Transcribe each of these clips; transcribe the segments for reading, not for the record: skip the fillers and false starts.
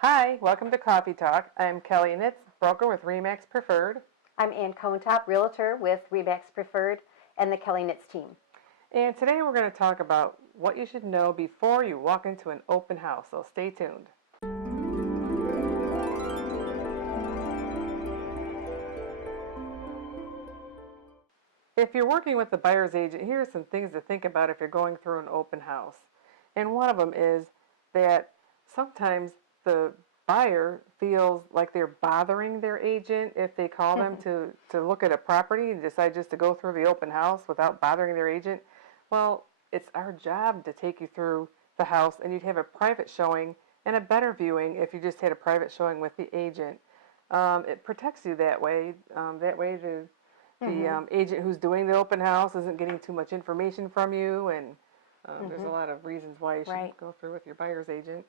Hi, welcome to Coffee Talk. I'm Kelley Knitz, broker with RE/MAX Preferred. I'm Ann Cohentop, realtor with RE/MAX Preferred and the Kelley Knitz Team. And today we're going to talk about what you should know before you walk into an open house, so stay tuned. If you're working with the buyer's agent, here are some things to think about if you're going through an open house. And one of them is that sometimes the buyer feels like they're bothering their agent if they call them to look at a property and decide just to go through the open house without bothering their agent. Well, it's our job to take you through the house, and you'd have a private showing and a better viewing if you just had a private showing with the agent. It protects you that way. The agent who's doing the open house isn't getting too much information from you, and there's a lot of reasons why you should go through with your buyer's agent.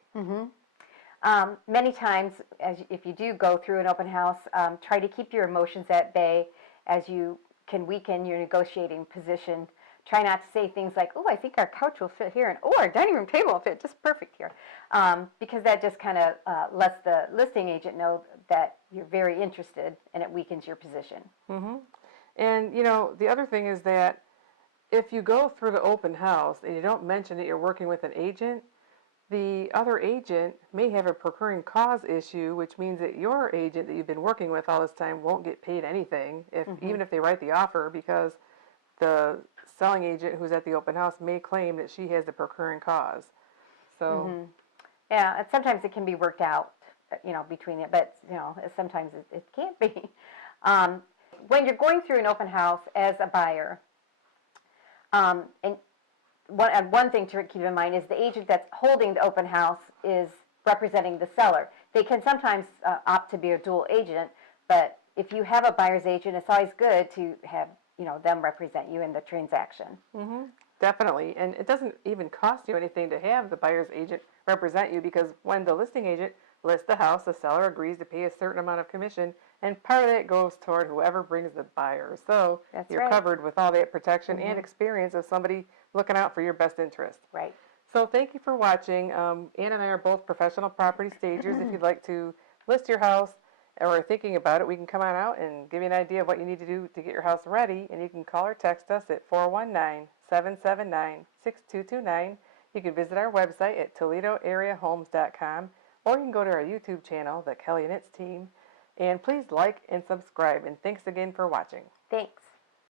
Many times, if you do go through an open house, try to keep your emotions at bay as you can weaken your negotiating position. Try not to say things like, oh, I think our couch will fit here, and oh, our dining room table will fit just perfect here, because that just kind of lets the listing agent know that you're very interested, and it weakens your position. And, you know, the other thing is that if you go through the open house and you don't mention that you're working with an agent, the other agent may have a procuring cause issue, which means that your agent that you've been working with all this time won't get paid anything, even if they write the offer, because the selling agent who's at the open house may claim that she has the procuring cause. So, yeah, and sometimes it can be worked out, you know, between it, but, you know, sometimes it can't be. When you're going through an open house as a buyer, and one thing to keep in mind is the agent that's holding the open house is representing the seller. They can sometimes opt to be a dual agent, but if you have a buyer's agent, it's always good to have, you know, them represent you in the transaction. Definitely, and it doesn't even cost you anything to have the buyer's agent represent you, because when the listing agent lists the house, the seller agrees to pay a certain amount of commission, and part of that goes toward whoever brings the buyer. So you're covered with all that protection and experience of somebody looking out for your best interest. Right. So thank you for watching. Ann and I are both professional property stagers. If you'd like to list your house or are thinking about it, we can come on out and give you an idea of what you need to do to get your house ready. And you can call or text us at 419-779-6229. You can visit our website at toledoareahomes.com, or you can go to our YouTube channel, the Kelley Knitz Team. And please like and subscribe. And thanks again for watching. Thanks.